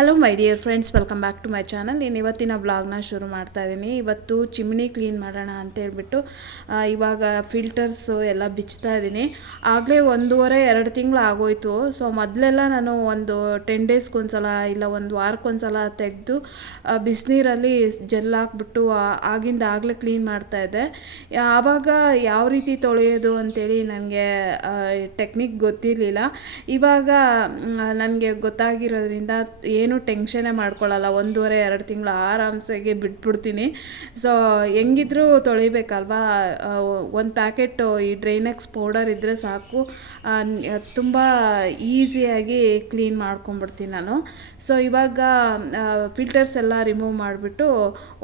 Hello my dear friends welcome back to my channel ನೀನು ಇವತ್ತಿನ ಬ್ಲಾಗ್ನ ಶುರು ಮಾಡ್ತಾ ಇದ್ದೀನಿ ಇವತ್ತು ಚಿಮ್ನಿ ಕ್ಲೀನ್ ಮಾಡೋಣ ಅಂತೇಳ್ಬಿಟ್ಟು ಹೇಳ್ಬಿಟ್ಟು ಇವಾಗ ಫಿಲ್ಟರ್ಸು ಎಲ್ಲ ಬಿಚ್ತಾ ಇದ್ದೀನಿ ಆಗಲೇ ಒಂದೂವರೆ, ಎರಡು ತಿಂಗಳು ಆಗೋಯ್ತು. ಸೊ ಮೊದಲೆಲ್ಲ ನಾನು ಒಂದು ಟೆನ್ ಡೇಸ್ಗೊಂದ್ಸಲ ಇಲ್ಲ, ಒಂದು ವಾರಕ್ಕೊಂದ್ಸಲ ತೆಗೆದು ಬಿಸಿನೀರಲ್ಲಿ ಜೆಲ್ ಹಾಕ್ಬಿಟ್ಟು ಆಗಿಂದ ಆಗಲೇ ಕ್ಲೀನ್ ಮಾಡ್ತಾಯಿದ್ದೆ ಆವಾಗ ಯಾವ ರೀತಿ ತೊಳೆಯೋದು ಅಂತೇಳಿ ನನಗೆ ಟೆಕ್ನಿಕ್ ಗೊತ್ತಿರಲಿಲ್ಲ. ಇವಾಗ ನನಗೆ ಗೊತ್ತಾಗಿರೋದ್ರಿಂದ ಏನು ಟೆನ್ಷನೇ ಮಾಡ್ಕೊಳ್ಳಲ್ಲ ಒಂದೂವರೆ, ಎರಡು ತಿಂಗಳು ಆರಾಮ್ಸಾಗಿ ಬಿಟ್ಬಿಡ್ತೀನಿ. ಸೊ ಹೆಂಗಿದ್ರೂ ತೊಳಿಬೇಕಲ್ವಾ? ಒಂದು ಪ್ಯಾಕೆಟ್ ಈ ಡ್ರೈನೆಕ್ಸ್ ಪೌಡರ್ ಇದ್ದರೆ ಸಾಕು. ತುಂಬ ಈಸಿಯಾಗಿ ಕ್ಲೀನ್ ಮಾಡ್ಕೊಂಬಿಡ್ತೀನಿ ನಾನು. ಸೊ ಇವಾಗ ಫಿಲ್ಟರ್ಸ್ ಎಲ್ಲ ರಿಮೂವ್ ಮಾಡಿಬಿಟ್ಟು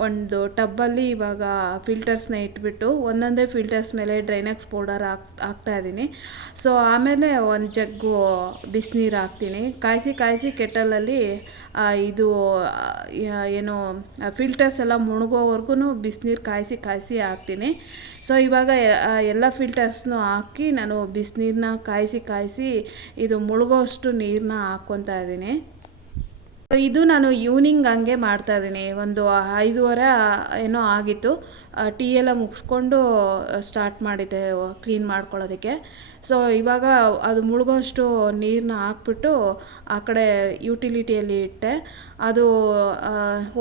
ಒಂದು ಟಬ್ಬಲ್ಲಿ ಇವಾಗ ಫಿಲ್ಟರ್ಸ್ನ ಇಟ್ಬಿಟ್ಟು ಒಂದೊಂದೇ ಫಿಲ್ಟರ್ಸ್ ಮೇಲೆ ಡ್ರೈನೆಕ್ಸ್ ಪೌಡರ್ ಹಾಕ್, ಹಾಕ್ತಾ ಇದ್ದೀನಿ. ಸೊ ಆಮೇಲೆ ಒಂದು ಜಗ್ಗು ಬಿಸಿನೀರು ಹಾಕ್ತೀನಿ. ಕಾಯಿಸಿ ಕಾಯಿಸಿ ಕೆಟಲಲ್ಲಿ ಇದು ಏನು ಫಿಲ್ಟರ್ಸ್ ಎಲ್ಲ ಮುಳುಗೋವರೆಗೂ ಬಿಸಿನೀರು ಕಾಯಿಸಿ ಕಾಯಿಸಿ ಹಾಕ್ತೀನಿ. ಸೊ ಇವಾಗ ಎಲ್ಲ ಫಿಲ್ಟರ್ಸ್ನೂ ಹಾಕಿ ನಾನು ಬಿಸಿನೀರನ್ನ ಕಾಯಿಸಿ ಕಾಯಿಸಿ ಇದು ಮುಳುಗೋಷ್ಟು ನೀರನ್ನ ಹಾಕ್ಕೊತಾ ಇದ್ದೀನಿ. ಇದು ನಾನು ಈವ್ನಿಂಗ್ ಹಂಗೆ ಮಾಡ್ತಾ ಇದ್ದೀನಿ. ಒಂದು ಐದೂವರೆ ಏನೋ ಆಗಿತ್ತು. ಟೀ ಎಲ್ಲ ಮುಗಿಸ್ಕೊಂಡು ಸ್ಟಾರ್ಟ್ ಮಾಡಿದ್ದೆ ಕ್ಲೀನ್ ಮಾಡ್ಕೊಳ್ಳೋದಕ್ಕೆ. ಸೊ ಇವಾಗ ಅದು ಮುಳುಗೋಷ್ಟು ನೀರನ್ನ ಹಾಕ್ಬಿಟ್ಟು ಆ ಕಡೆ ಯುಟಿಲಿಟಿಯಲ್ಲಿ ಇಟ್ಟೆ. ಅದು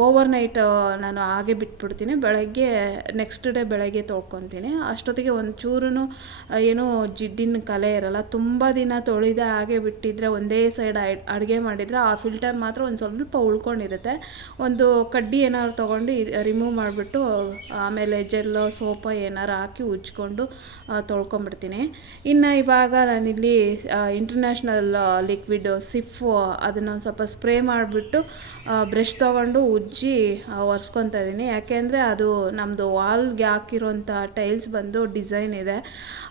ಓವರ್ ನೈಟ್ ನಾನು ಹಾಗೆ ಬಿಟ್ಬಿಡ್ತೀನಿ. ಬೆಳಗ್ಗೆ ನೆಕ್ಸ್ಟ್ ಡೇ ಬೆಳಗ್ಗೆ ತೊಳ್ಕೊತೀನಿ. ಅಷ್ಟೊತ್ತಿಗೆ ಒಂದು ಚೂರು ಏನು ಜಿಡ್ಡಿನ ಕಲೆ ಇರಲ್ಲ. ತುಂಬ ದಿನ ತೊಳೆದೇ, ಹಾಗೆ ಬಿಟ್ಟಿದ್ರೆ ಒಂದೇ ಸೈಡ್ ಅಡುಗೆ ಮಾಡಿದರೆ ಆ ಫಿಲ್ಟರ್ ಮಾತ್ರ ಒಂದು ಸ್ವಲ್ಪ ಉಳ್ಕೊಂಡಿರುತ್ತೆ. ಒಂದು ಕಡ್ಡಿ ಏನಾದ್ರು ತೊಗೊಂಡು ರಿಮೂವ್ ಮಾಡಿಬಿಟ್ಟು, ಆಮೇಲೆ ಜೆಲ್ಲೋ, ಸೋಪ ಏನಾರು ಹಾಕಿ ಉಜ್ಕೊಂಡು ತೊಳ್ಕೊಂಬಿಡ್ತೀನಿ. ಇನ್ನು ಇವಾಗ ನಾನಿಲ್ಲಿ ಇಂಟರ್ನ್ಯಾಷನಲ್ ಲಿಕ್ವಿಡ್ ಸಿಫು ಅದನ್ನು ಸ್ವಲ್ಪ ಸ್ಪ್ರೇ ಮಾಡಿಬಿಟ್ಟು ಬ್ರಷ್ ತೊಗೊಂಡು ಉಜ್ಜಿ ಒರೆಸ್ಕೊತಾ ಇದ್ದೀನಿ ಯಾಕೆಂದರೆ ಅದು ನಮ್ಮದು ವಾಲ್ಗೆ ಹಾಕಿರೋಂಥ ಟೈಲ್ಸ್ ಬಂದು ಡಿಸೈನ್ ಇದೆ.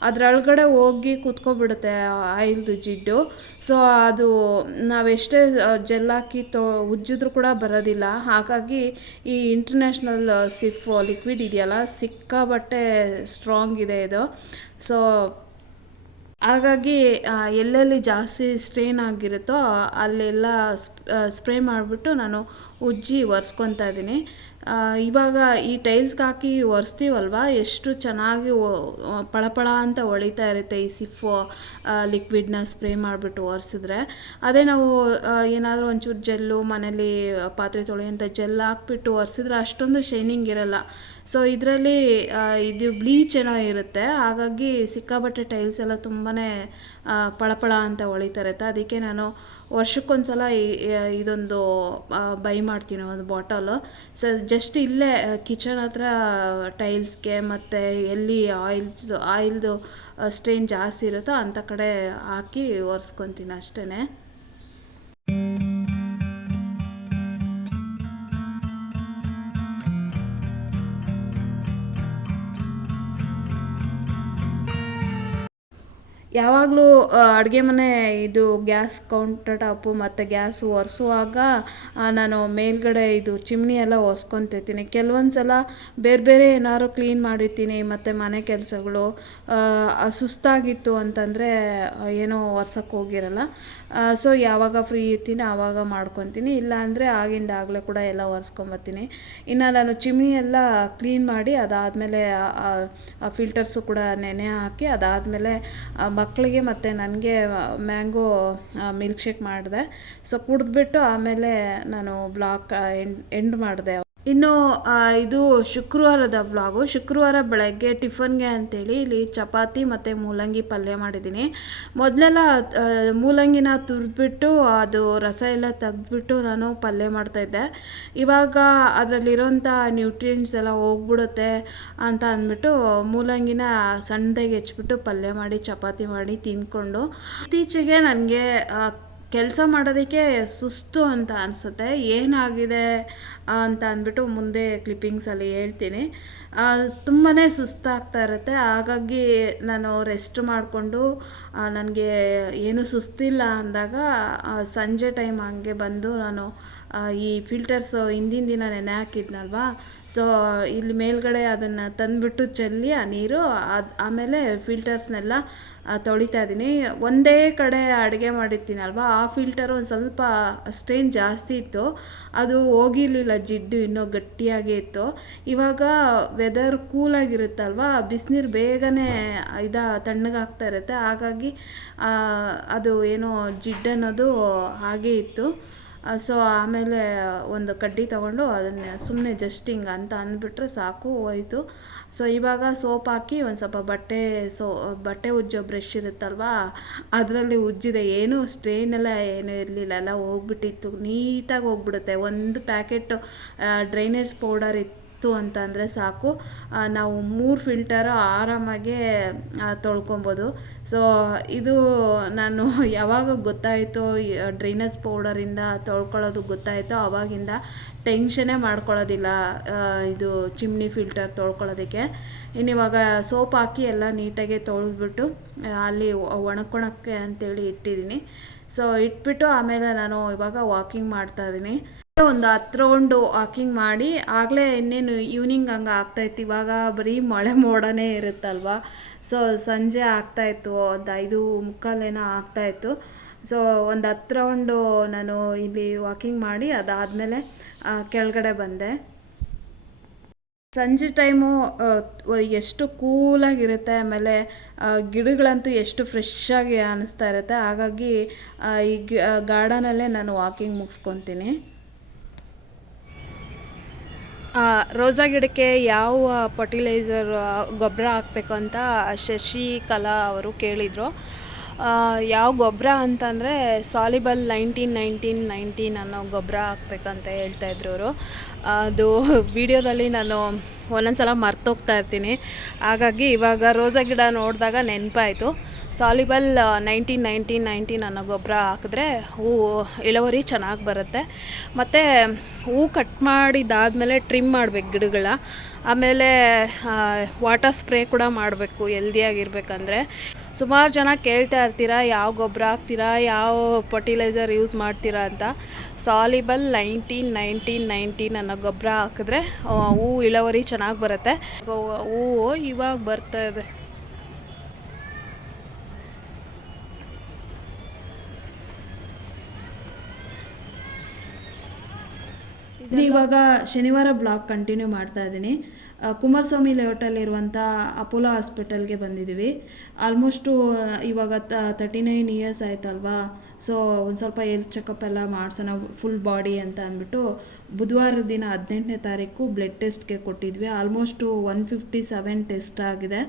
ಅದರೊಳಗಡೆ ಹೋಗಿ ಕೂತ್ಕೊಬಿಡುತ್ತೆ ಆಯಿಲ್ದು ಜಿಡ್ಡು. ಸೊ ಅದು ನಾವೆಷ್ಟೇ ಜೆಲ್ ಹಾಕಿ ತೊ, ಉಜ್ಜಿದ್ರು ಕೂಡ ಬರೋದಿಲ್ಲ. ಹಾಗಾಗಿ ಈ ಇಂಟರ್ನ್ಯಾಷನಲ್ ಸಿಫ್ ಲಿಕ್ವಿಡ್ ಇದೆಯಲ್ಲ ಸಿಕ್ಕಾಬಟ್ಟೆ ಸ್ಟ್ರಾಂಗ್ ಇದೆ ಇದು. ಸೊ ಹಾಗಾಗಿ ಎಲ್ಲೆಲ್ಲಿ ಜಾಸ್ತಿ ಸ್ಟ್ರೇನ್ ಆಗಿರುತ್ತೋ ಅಲ್ಲೆಲ್ಲ ಸ್ಪ್ರೇ ಮಾಡಿಬಿಟ್ಟು ನಾನು ಉಜ್ಜಿ ಒರೆಸ್ಕೊತಾ ಇದ್ದೀನಿ. ಇವಾಗ ಈ ಟೈಲ್ಸ್ಗೆ ಹಾಕಿ ಒರೆಸ್ತೀವಲ್ವ? ಎಷ್ಟು ಚೆನ್ನಾಗಿ ಪಳಪಳ ಅಂತ ಹೊಳಿತಾ ಇರುತ್ತೆ ಈ ಸಿಫ್ ಲಿಕ್ವಿಡ್ನ ಸ್ಪ್ರೇ ಮಾಡಿಬಿಟ್ಟು ಒರೆಸಿದ್ರೆ. ಅದೇ ನಾವು ಏನಾದರೂ ಒಂಚೂರು ಜೆಲ್ಲು ಮನೇಲಿ ಪಾತ್ರೆ ತೊಳೆಯುವಂಥ ಜೆಲ್ ಹಾಕ್ಬಿಟ್ಟು ಒರೆಸಿದ್ರೆ ಅಷ್ಟೊಂದು ಶೈನಿಂಗ್ ಇರಲ್ಲ. ಸೊ ಇದರಲ್ಲಿ ಇದು ಬ್ಲೀಚ್ ಏನೋ ಇರುತ್ತೆ. ಹಾಗಾಗಿ ಸಿಕ್ಕಾಬಟ್ಟೆ ಟೈಲ್ಸ್ ಎಲ್ಲ ತುಂಬಾ ಪಳಪಳ ಅಂತ ಹೊಳಿತಾ ಇರುತ್ತೆ ಅದಕ್ಕೆ ನಾನು ವರ್ಷಕ್ಕೊಂದ್ಸಲ ಸಲ ಇದೊಂದು ಬೈ ಮಾಡ್ತೀನಿ ಒಂದು ಬಾಟಲು ಸೊ ಜಸ್ಟ್ ಇಲ್ಲೇ ಕಿಚನ್ ಹತ್ರ ಟೈಲ್ಸ್ಗೆ ಮತ್ತು ಎಲ್ಲಿ ಆಯಿಲ್ಸ್ ಆಯಿಲ್ದು ಸ್ಟ್ರೇನ್ ಜಾಸ್ತಿ ಇರುತ್ತೋ ಅಂಥ ಕಡೆ ಹಾಕಿ ಒರೆಸ್ಕೊತೀನಿ ಅಷ್ಟೇ ಯಾವಾಗಲೂ ಅಡುಗೆ ಮನೆ ಇದು ಗ್ಯಾಸ್ ಕೌಂಟರ್ ಟಾಪು ಮತ್ತು ಗ್ಯಾಸ್ ಒರೆಸುವಾಗ ನಾನು ಮೇಲ್ಗಡೆ ಇದು ಚಿಮ್ನಿ ಎಲ್ಲ ಒರೆಸ್ಕೊತಿರ್ತೀನಿ. ಕೆಲವೊಂದು ಸಲ ಬೇರೆ ಬೇರೆ ಏನಾದ್ರು ಕ್ಲೀನ್ ಮಾಡಿರ್ತೀನಿ, ಮತ್ತು ಮನೆ ಕೆಲಸಗಳು ಸುಸ್ತಾಗಿತ್ತು ಅಂತಂದರೆ ಏನೋ ಒರ್ಸಕ್ಕೆ ಹೋಗಿರಲ್ಲ. ಸೊ ಯಾವಾಗ ಫ್ರೀ ಇರ್ತೀನಿ ಆವಾಗ ಮಾಡ್ಕೊತೀನಿ. ಇಲ್ಲ ಅಂದರೆ ಆಗಿಂದ ಆಗಲೇ ಕೂಡ ಎಲ್ಲ ಒರೆಸ್ಕೊಂಬರ್ತೀನಿ. ಇನ್ನು ನಾನು ಚಿಮ್ನಿ ಎಲ್ಲ ಕ್ಲೀನ್ ಮಾಡಿ ಅದಾದಮೇಲೆ ಫಿಲ್ಟರ್ಸು ಕೂಡ ನೆನೆ ಹಾಕಿ ಅದಾದಮೇಲೆ ಮಕ್ಕಳಿಗೆ ಮತ್ತು ನನಗೆ ಮ್ಯಾಂಗೋ ಮಿಲ್ಕ್ ಶೇಕ್ ಮಾಡಿದೆ. ಸೊ ಕುಡಿದ್ಬಿಟ್ಟು ಆಮೇಲೆ ನಾನು ಬ್ಲಾಕ್ ಎಂಡ್ ಎಂಡ್ ಮಾಡಿದೆ ಇನ್ನು ಇದು ಶುಕ್ರವಾರದ ಬ್ಲಾಗು ಶುಕ್ರವಾರ ಬೆಳಗ್ಗೆ ಟಿಫನ್ಗೆ ಅಂತೇಳಿ ಇಲ್ಲಿ ಚಪಾತಿ ಮತ್ತು ಮೂಲಂಗಿ ಪಲ್ಯ ಮಾಡಿದ್ದೀನಿ. ಮೊದಲೆಲ್ಲ ಮೂಲಂಗಿನ ತುರಿದ್ಬಿಟ್ಟು, ಅದು ರಸ ಎಲ್ಲ ತೆಗೆದ್ಬಿಟ್ಟು ನಾನು ಪಲ್ಯ ಮಾಡ್ತಾಯಿದ್ದೆ ಇವಾಗ ಅದರಲ್ಲಿರೋಂಥ ನ್ಯೂಟ್ರಿಯೆಂಟ್ಸ್ ಎಲ್ಲ ಹೋಗ್ಬಿಡುತ್ತೆ ಅಂತ ಅಂದ್ಬಿಟ್ಟು ಮೂಲಂಗಿನ ಸಣ್ಣದಾಗಿ ಹೆಚ್ಚಿಬಿಟ್ಟು ಪಲ್ಯ ಮಾಡಿ, ಚಪಾತಿ ಮಾಡಿ ತಿಂದ್ಕೊಂಡು, ಇತ್ತೀಚೆಗೆ ನನಗೆ ಕೆಲಸ ಮಾಡೋದಕ್ಕೆ ಸುಸ್ತು ಅಂತ ಅನಿಸುತ್ತೆ. ಏನಾಗಿದೆ ಅಂತ ಅಂದ್ಬಿಟ್ಟು ಮುಂದೆ ಕ್ಲಿಪ್ಪಿಂಗ್ಸಲ್ಲಿ ಹೇಳ್ತೀನಿ. ತುಂಬಾ ಸುಸ್ತಾಗ್ತಾ ಇರುತ್ತೆ. ಹಾಗಾಗಿ ನಾನು ರೆಸ್ಟ್ ಮಾಡಿಕೊಂಡು ನನಗೆ ಏನು ಸುಸ್ತಿಲ್ಲ ಅಂದಾಗ ಸಂಜೆ ಟೈಮ್ ಹಂಗೆ ಬಂದು ನಾನು ಈ ಫಿಲ್ಟರ್ಸ್ ಹಿಂದಿನ ದಿನ ನೆನೆ ಹಾಕಿದ್ನಲ್ವಾ? ಸೊ ಇಲ್ಲಿ ಮೇಲ್ಗಡೆ ಅದನ್ನು ತಂದುಬಿಟ್ಟು ಚೆಲ್ಲಿ ಆ ನೀರು, ಅದು, ಆಮೇಲೆ ಫಿಲ್ಟರ್ಸ್ನೆಲ್ಲ ತೊಳಿತಾ ಇದ್ದೀನಿ. ಒಂದೇ ಕಡೆ ಅಡುಗೆ ಮಾಡಿರ್ತೀನಲ್ವಾ, ಆ ಫಿಲ್ಟರ್ ಒಂದು ಸ್ವಲ್ಪ ಸ್ಟ್ರೈನ್ ಜಾಸ್ತಿ ಇತ್ತು. ಅದು ಹೋಗಿರಲಿಲ್ಲ, ಜಿಡ್ಡು ಇನ್ನೂ ಗಟ್ಟಿಯಾಗೇ ಇತ್ತು. ಇವಾಗ ವೆದರ್ ಕೂಲಾಗಿರುತ್ತಲ್ವಾ ಬಿಸಿನೀರು ಬೇಗನೆ ಇದ, ತಣ್ಣಗಾಗ್ತಾ ಇರುತ್ತೆ. ಹಾಗಾಗಿ ಅದು ಏನೋ ಜಿಡ್ಡು ಅನ್ನೋದು ಹಾಗೇ ಇತ್ತು. ಸೊ ಆಮೇಲೆ ಒಂದು ಕಡ್ಡಿ ತಗೊಂಡು ಅದನ್ನು ಸುಮ್ಮನೆ ಜಸ್ಟಿಂಗ್ ಅಂತ ಅಂದ್ಬಿಟ್ರೆ ಸಾಕು, ಹೋಯ್ತು. ಸೊ ಇವಾಗ ಸೋಪ್ ಹಾಕಿ ಒಂದು ಸ್ವಲ್ಪ ಬಟ್ಟೆ ಸೋ, ಬಟ್ಟೆ ಉಜ್ಜೋ ಬ್ರಷ್ ಇರುತ್ತಲ್ವಾ, ಅದರಲ್ಲಿ ಉಜ್ಜಿದೆ. ಏನು ಸ್ಟ್ರೈನ್ ಎಲ್ಲ ಏನು ಇರಲಿಲ್ಲ. ಎಲ್ಲ ಹೋಗ್ಬಿಟ್ಟಿತ್ತು. ನೀಟಾಗಿ ಹೋಗ್ಬಿಡುತ್ತೆ. ಒಂದು ಪ್ಯಾಕೆಟ್ ಡ್ರೈನೇಜ್ ಪೌಡರ್ ಇತ್ತು. ಅಂತ ಅಂದರೆ ಸಾಕು. ನಾವು ಮೂರು ಫಿಲ್ಟರ್ ಆರಾಮಾಗೆ ತೊಳ್ಕೊಬೋದು. ಸೊ ಇದು ನಾನು ಯಾವಾಗ ಗೊತ್ತಾಯಿತು ಡ್ರೈನೇಜ್ ಪೌಡರಿಂದ ತೊಳ್ಕೊಳ್ಳೋದು ಗೊತ್ತಾಯಿತೋ ಆವಾಗಿಂದ ಟೆನ್ಷನೇ ಮಾಡ್ಕೊಳ್ಳೋದಿಲ್ಲ ಇದು ಚಿಮ್ನಿ ಫಿಲ್ಟರ್ ತೊಳ್ಕೊಳ್ಳೋದಕ್ಕೆ. ಇನ್ನು ಇವಾಗ ಸೋಪ್ ಹಾಕಿ ಎಲ್ಲ ನೀಟಾಗಿ ತೊಳೆದ್ಬಿಟ್ಟು ಅಲ್ಲಿ ಒಣಕೊಳಕ್ಕೆ ಅಂತೇಳಿ ಇಟ್ಟಿದ್ದೀನಿ. ಸೊ ಇಟ್ಬಿಟ್ಟು ಆಮೇಲೆ ನಾನು ಇವಾಗ ವಾಕಿಂಗ್ ಮಾಡ್ತಾ ಇದ್ದೀನಿ. ಒಂದು ಹತ್ತು ರೌಂಡು ವಾಕಿಂಗ್ ಮಾಡಿ, ಆಗಲೇ ಇನ್ನೇನು ಈವ್ನಿಂಗ್ ಹಂಗೆ ಆಗ್ತಾಯಿತ್ತು ಇವಾಗ ಬರೀ ಮಳೆ ಮೋಡನೇ ಇರುತ್ತಲ್ವಾ? ಸೊ ಸಂಜೆ ಆಗ್ತಾಯಿತ್ತು ಒಂದು ಐದು ಮುಕ್ಕಾಲೇನೋ ಆಗ್ತಾಯಿತ್ತು ಸೊ ಒಂದು ಹತ್ತು ರೌಂಡು ನಾನು ಇಲ್ಲಿ ವಾಕಿಂಗ್ ಮಾಡಿ, ಅದಾದಮೇಲೆ ಕೆಳಗಡೆ ಬಂದೆ. ಸಂಜೆ ಟೈಮು ಎಷ್ಟು ಕೂಲಾಗಿರುತ್ತೆ, ಆಮೇಲೆ ಗಿಡಗಳಂತೂ ಎಷ್ಟು ಫ್ರೆಶ್ ಆಗಿ ಅನ್ನಿಸ್ತಾ ಇರುತ್ತೆ. ಹಾಗಾಗಿ ಈ ಗಾರ್ಡನಲ್ಲೇ ನಾನು ವಾಕಿಂಗ್ ಮುಗಿಸ್ಕೊತೀನಿ. ರೋಸಾ ಗಿಡಕ್ಕೆ ಯಾವ ಫರ್ಟಿಲೈಸರ್ ಗೊಬ್ಬರ ಹಾಕಬೇಕು ಅಂತ ಶಶಿಕಲಾ ಅವರು ಕೇಳಿದರು. ಯಾವ ಗೊಬ್ಬರ ಅಂತಂದರೆ ಸಾಲಿಬಲ್ ನೈನ್ಟೀನ್ ನೈನ್ಟೀನ್ ನೈನ್ಟೀನ್ ಅನ್ನೋ ಗೊಬ್ಬರ ಹಾಕ್ಬೇಕಂತ ಹೇಳ್ತಾಯಿದ್ರು ಅವರು. ಅದು ವಿಡಿಯೋದಲ್ಲಿ ನಾನು ಒಂದೊಂದು ಸಲ ಮರ್ತೋಗ್ತಾ ಇರ್ತೀನಿ. ಹಾಗಾಗಿ ಇವಾಗ ರೋಸಾ ಗಿಡ ನೋಡಿದಾಗ ನೆನಪಾಯಿತು. ಸಾಲಿಬಲ್ ನೈನ್ಟೀನ್ ನೈನ್ಟೀನ್ ನೈನ್ಟೀನ್ ಅನ್ನೋ ಗೊಬ್ಬರ ಹಾಕಿದ್ರೆ ಹೂವು ಇಳುವರಿ ಚೆನ್ನಾಗಿ ಬರುತ್ತೆ. ಮತ್ತು ಹೂ ಕಟ್ ಮಾಡಿದಾದಮೇಲೆ ಟ್ರಿಮ್ ಮಾಡಬೇಕು ಗಿಡಗಳ ಆಮೇಲೆ ವಾಟರ್ ಸ್ಪ್ರೇ ಕೂಡ ಮಾಡಬೇಕು ಎಲ್ದಿಯಾಗಿರ್ಬೇಕಂದ್ರೆ ಸುಮಾರು ಜನ ಕೇಳ್ತಾ ಇರ್ತೀರಾ, ಯಾವ ಗೊಬ್ಬರ ಹಾಕ್ತೀರಾ, ಯಾವ ಫರ್ಟಿಲೈಸರ್ ಯೂಸ್ ಮಾಡ್ತೀರಾ ಅಂತ. ಸಾಲಿಬಲ್ ನೈನ್ಟೀನ್ ನೈನ್ಟೀನ್ ನೈನ್ಟೀನ್ ಅನ್ನೋ ಗೊಬ್ಬರ ಹಾಕಿದ್ರೆ ಹೂವು ಇಳುವರಿ ಚೆನ್ನಾಗಿ ಬರುತ್ತೆ. ಹೂವು ಇವಾಗ ಬರ್ತಾ ಇದೆ. ಇವಾಗ ಶನಿವಾರ ಬ್ಲಾಗ್ ಕಂಟಿನ್ಯೂ ಮಾಡ್ತಾ ಇದ್ದೀನಿ. ಕುಮಾರಸ್ವಾಮಿ ಲೇಔಟಲ್ಲಿರುವಂಥ ಅಪೋಲೋ ಹಾಸ್ಪಿಟಲ್ಗೆ ಬಂದಿದ್ದೀವಿ. ಆಲ್ಮೋಸ್ಟು ಇವಾಗ ತರ್ಟಿ ನೈನ್ ಇಯರ್ಸ್ ಆಯ್ತಲ್ವಾ? ಸೊ ಒಂದು ಸ್ವಲ್ಪ ಹೆಲ್ತ್ ಚೆಕಪ್ ಎಲ್ಲ ಮಾಡಿಸೋಣ ಫುಲ್ ಬಾಡಿ ಅಂತ ಅಂದ್ಬಿಟ್ಟು ಬುಧವಾರ ದಿನ ಹದಿನೆಂಟನೇ ತಾರೀಕು ಬ್ಲಡ್ ಟೆಸ್ಟ್ಗೆ ಕೊಟ್ಟಿದ್ವಿ. Almost one fifty seven test ಆಗಿದೆ.